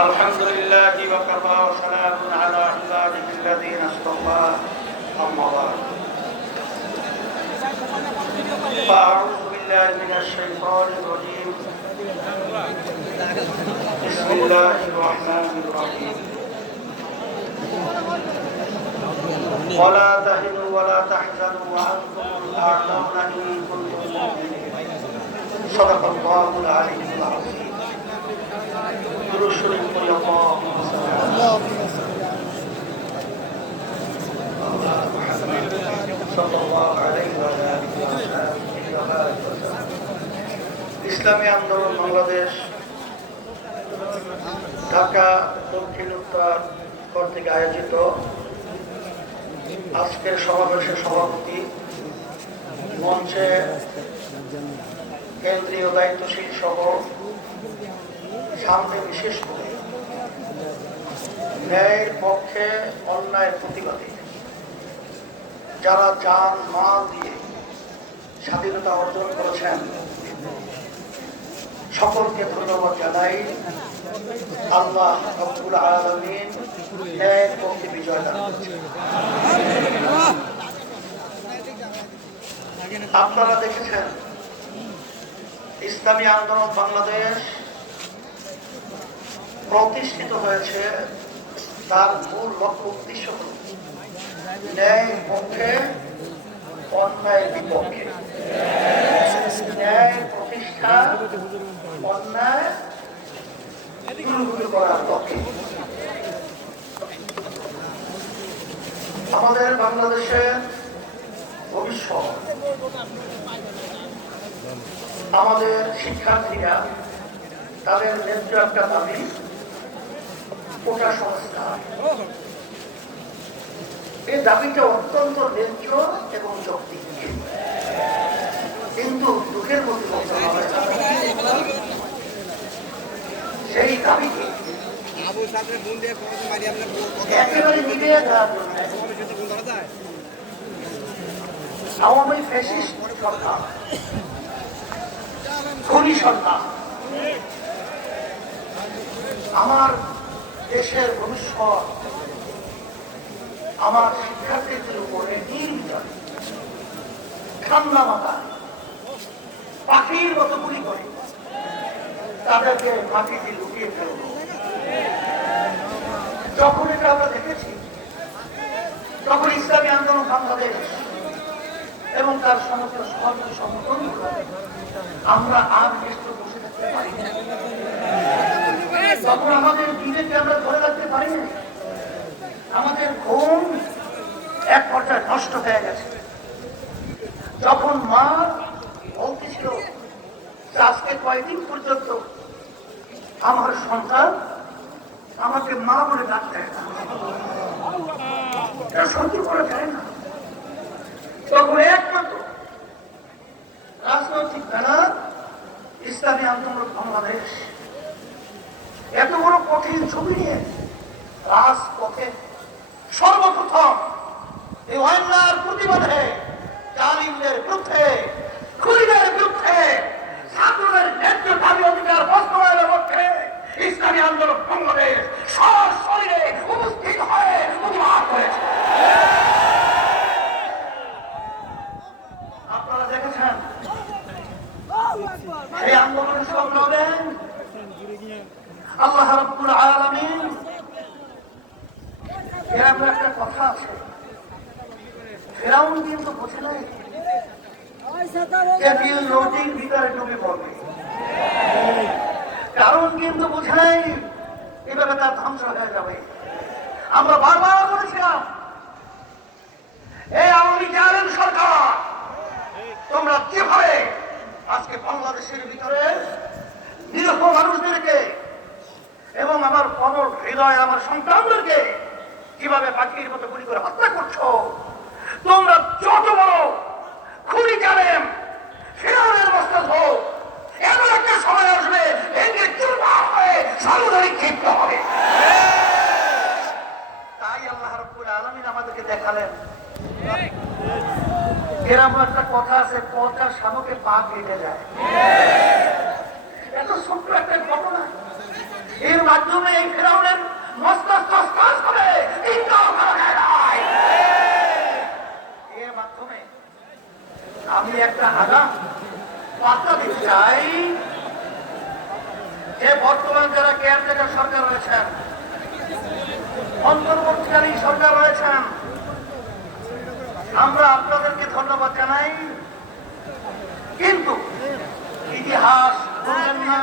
الحمد لله وكفى وسلام على عباده الذين اصطفى أما بعد فأعوذ بالله من الشيطان الرجيم بسم الله الرحمن الرحيم ولا تهنوا ولا تحزنوا وأنتم الأعلون إن كنتم مؤمنين صدق الله العلي العظيم رسول الله صلى الله عليه وآله وسلم ইসলামী আন্দোলন বাংলাদেশ ঢাকা দক্ষিণ উত্তর কর্তৃক আয়োজিত আজকের সমাবেশের সভাপতি মঞ্চে কেন্দ্রীয় দায়িত্বশীল সহ সামনে বিশেষ করে ন্যায়ের পক্ষে অন্যায়ের প্রতিবাদী যারা জান মাল দিয়ে স্বাধীনতা অর্জন করেছেন সকলকে ধন্যবাদ জানাই। আল্লাহ রব্বুল আলামিন ন্যায়ের পক্ষে বিজয় দান করেছেন। আপনারা দেখেছেন ইসলামী আন্দোলন বাংলাদেশ প্রতিষ্ঠিত হয়েছে তার মূল লক্ষ্য উদ্দেশ্য হল ন্যায়ের পক্ষে অন্যায়ের বিপক্ষে, ন্যায় প্রতিষ্ঠা অন্যায় দূরীভূত করার লক্ষ্যে। আমাদের বাংলাদেশের ভবিষ্যৎ, আমাদের শিক্ষার্থীরা তাদের ন্যায্য একটা দাবি কোটা সংস্কার, এই দাবিটা অত্যন্ত ন্যায্য এবং যৌক্তিক, কিন্তু দুঃখের মধ্যে বলতে হবে সেই দাবিকে একেবারে মিলিয়ে দেওয়ার জন্য আওয়ামী ফ্যাসিস্ট সরকার, খুনি সরকার আমার দেশের ভবিষ্যৎ, আমার শিক্ষার্থীদের উপরে নির্বিচার ঠান্ডা মাথায় পাখির মতো গুলি করে তাদেরকে মাটিতে লুকিয়ে ফেলব। যখন এটা আমরা দেখেছি, তখন ইসলামী আন্দোলন বাংলাদেশ এবং তার সমস্ত সহযোগী সংগঠনগুলো আমরা আর দেশে বসে থাকতে পারি না। তখন আমাদের দিনেকে আমরা ধরে রাখতে পারি না, আমাদের ঘুম এক পর্যায়ে নষ্ট হয়ে গেছে। যখন মা বলতেছিল আজকে কয়েকদিন পর্যন্ত আমার সন্তান আমাকে মা বলে ডাকতে সহ্য করা যায় না, তখন একমাত্র রাজনৈতিক দল ইসলামী আন্দোলন বাংলাদেশ এত বড় কঠিন ছবি নিয়ে রাজপথে সর্বপ্রথম এই অন্যায়ের প্রতিবাদে, জালিমদের বিরুদ্ধে, খুনিদের বিরুদ্ধে, ছাত্রদের ন্যায্য দাবি অধিকার বাস্তবায়নের পক্ষে ইসলামী আন্দোলন বাংলাদেশ সশরীরে উপস্থিত হয়ে প্রতিবাদ করেছে। আপনারা দেখেছেন এই আন্দোলনের সংগ্রামে আল্লাহ রাব্বুল আলামিন এরকম একটা কথা আছে, ফেরাউন কিন্তু বুঝে নাই যে বিল নদীর ভিতরে ডুবে পড়বে, কারণ কিন্তু বুঝে নাই এভাবে তার ধ্বংস হয়ে যাবে। আমরা বারবার বলেছিলাম এই আওয়ামী জালেম সরকার তোমরা কিভাবে আজকে বাংলাদেশের ভিতরে নিরীহ মানুষদেরকে এবং আমার কমর হৃদয় আমার সন্তানদেরকে কিভাবে পাখির মতো গুলি করে হত্যা করছো। তোমরা যত বড় খুনি জালেম ফিরআউনের মস্তক হোক, এমন একটা সময় আসবে ভেঙে চুরমার হয়ে সর্বদাই ক্ষিপ্ত হবে। তাই আল্লাহ রাব্বুল আলামিন আমাদেরকে দেখালেন এরকম একটা কথা আছে, পচা শামুকে পা কেটে যায়। এত ছোট্ট একটা ঘটনা, এর মাধ্যমে এই ফেরাউনের মস্তিষ্ক স্পর্শ করে চিন্তাও করা যায় না। এর মাধ্যমে আমি একটা আগাম বার্তা দিতে চাই যে বর্তমান যারা কেয়ারটেকার সরকার রয়েছেন, অন্তর্বর্তীকালীন সরকার রয়েছেন, আমরা আপনাদেরকে ধন্যবাদ জানাই, কিন্তু ইতিহাস ভুলবেন না,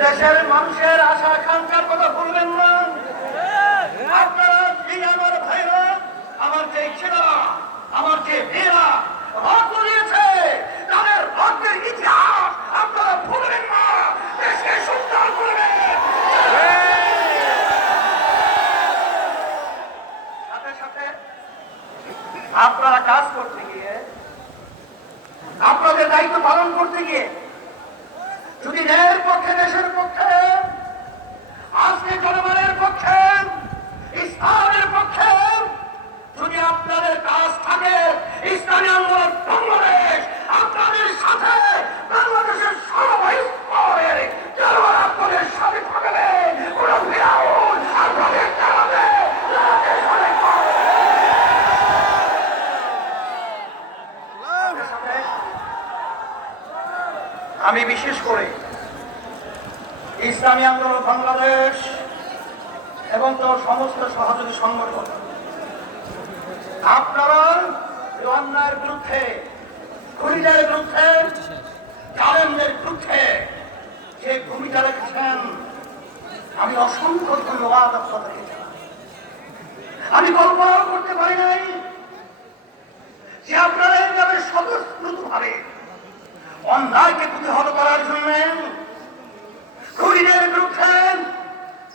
দেশের মানুষের আশা আকাঙ্ক্ষার কথা ভুলবেন না। আপনারা এই আমার ভাইরা, আমার যে ছেলেরা, আমার যে মেয়েরা রক্ত দিয়েছে, তাদের রক্তের ইতিহাস আপনারা ভুলবেন না, দেশকে সুন্দর করবেন। সাথে সাথে আপনারা কাজ করতে গিয়ে, আপনাদের দায়িত্ব পালন করতে গিয়ে যদি ন্যায়ের পক্ষে, দেশের পক্ষে, আজকে জনগণের পক্ষে, ইসলামের পক্ষে যদি আপনাদের কাজ থাকে, ইসলামী আন্দোলন বাংলাদেশ আপনাদের সাথে, বাংলাদেশের সর্বস্তরের জনগণ আপনাদের সাথে থাকবে। কোনো ফিরাউন আপনাদের চালাবে আমি বিশেষ করে ইসলামী আন্দোলন বাংলাদেশ এবং তার সমস্ত সহযোগী সংগঠন, আপনারা অন্যায়ের বিরুদ্ধে, খুনিদের বিরুদ্ধে, জালেমদের বিরুদ্ধে যে ভূমিকা রেখেছেন, আমি অসংখ্য ধন্যবাদ আপনাদেরকে জানাই। আমি কল্পনা করতে পারি নাই যে আপনারা এইভাবে স্বতঃস্ফূর্তভাবে অন্যায়কে প্রতিহত করার জন্য, খুনিদের বিরুদ্ধে,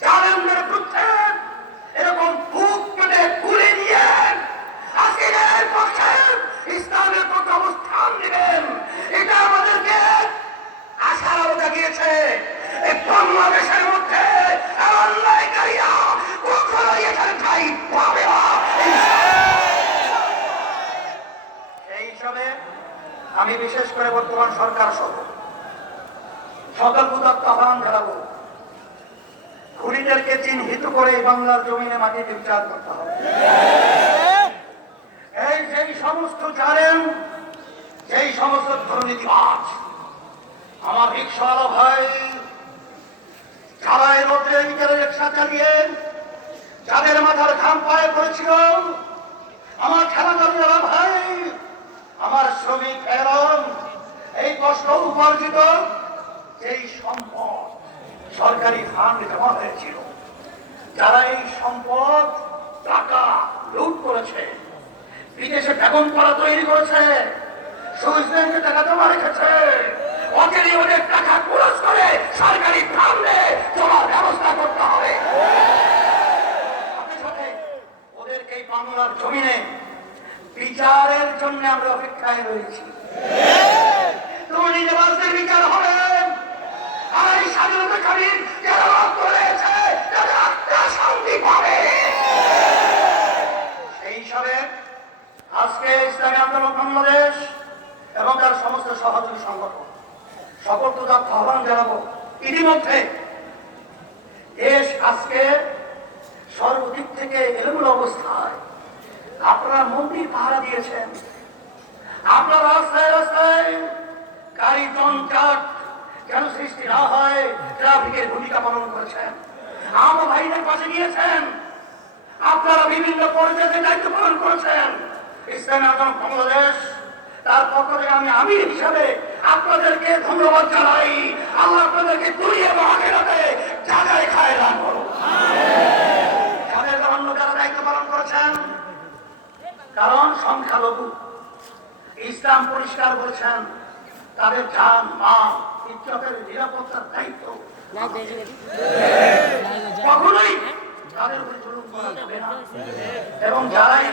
জালেমদের বিরুদ্ধে এরকম বুক কেটে গুলি নিয়ে হাসিনের পক্ষে, ইসলামের পক্ষে অবস্থান নেবেন। এটা আমাদেরকে আশার আলো জাগিয়েছে। এই বাংলাদেশের মধ্যে অন্যায়কারীরা কখনোই এখানে ঠাঁই পাবে না। সেই হিসাবে আমি বিশেষ করে বর্তমান সরকার সহ সকল উদাত্ত আহ্বান জানাবো, খুনিদেরকে চিহ্নিত করে বাংলার জমিনে মাটিতে বিচার করতে হবে। এই যেই সমস্ত জানেন, যেই সমস্ত দুর্নীতিবাজ, আমার রিক্সাওয়ালা ভাই, যারা এর মধ্যে নিজের রিক্সা চালিয়ে যাদের মাথার ঘাম পায়ে পড়েছিল, আমার ঠেলাগাড়িওয়ালা ভাই, আমার শ্রমিক এরম এই কষ্ট উপার্জিত যেই সম্পদ সরকারি ফান্ড জমা হয়েছিল, যারা এই সম্পদ টাকা লুট করেছে, বিদেশে ড্রাগন করা তৈরি করেছে, সুইস ব্যাংকে টাকা জমা রেখেছে, অচেনে অনেক টাকা খরচ করে সরকারি ফান্ডে জমার ব্যবস্থা করতে হবে। সাথে সাথে ওদেরকে এই বাংলার জমিনে বিচারের জন্য আমরা অপেক্ষায় রয়েছি। দুর্নীতিবাজদের বিচার হবে, আর এই স্বাধীনতাকারীর যারা রক্ত রয়েছে তাদের আত্মা শান্তি পাবে। সেই হিসাবে আজকে ইসলামী আন্দোলন বাংলাদেশ এবং তার সমস্ত সহযোগী সংগঠন সকলকে আহ্বান জানাবো। ইতিমধ্যে দেশ আজকে সর্বদিক থেকে এলোমেলো অবস্থায়, আপনারা মন্দির পাহারা দিয়েছেন, আপনারা রাস্তায় রাস্তায় গাড়ি জঞ্জাট যেন সৃষ্টি না হয় ট্রাফিকের ভূমিকা পালন করেছেন, আমার ভাইদের পাশে নিয়েছেন, আপনারা বিভিন্ন পর্যায়ে দায়িত্ব পালন করেছেন। ইসলামী আন্দোলন বাংলাদেশ তার পক্ষ থেকে আমি আমির হিসাবে আপনাদেরকে ধন্যবাদ জানাই। আল্লাহ আপনাদেরকে দুনিয়া এবং আখিরাতে জায়গায় খায় দান করুন। যাদের অন্য যারা দায়িত্ব পালন করেছেন, কারণ সংখ্যালঘু, ইসলাম পরিষ্কার করেছেন, তাদের জান, মাল, ইজ্জতের নিরাপত্তার দায়িত্ব কখনোই তাদের উপরে জুলুম করা যাবে না। এবং যারাই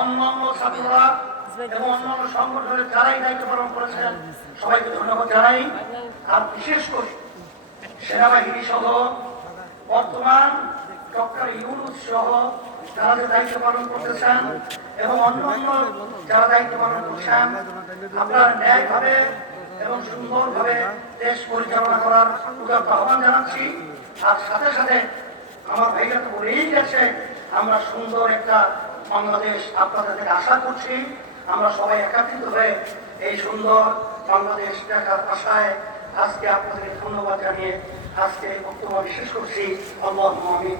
অন্যান্য ছাত্ররা এবং অন্যান্য সংগঠনের যারাই দায়িত্ব পালন করেছেন, সবাইকে ধন্যবাদ জানাই। আর বিশেষ করে সেনাবাহিনী সহ বর্তমান ডক্টর ইউনূস সহ যারা যে দায়িত্ব পালন করতেছেন এবং অন্যান্য যারা দায়িত্ব পালন করছেন, আপনারা ন্যায়ভাবে এবং সুন্দরভাবে দেশ পরিচালনা করার উদাত্ত আহ্বান জানাচ্ছি। আর সাথে সাথে আমার ভাইরা তো বলেই গেছে, আমরা সুন্দর একটা বাংলাদেশ আপনাদের থেকে আশা করছি। আমরা সবাই একাত্রিত হয়ে এই সুন্দর বাংলাদেশ দেখার আশায় আজকে আপনাদেরকে ধন্যবাদ জানিয়ে আজকে বক্তব্য শেষ করছি। আল্লাহুম্মা আমিন।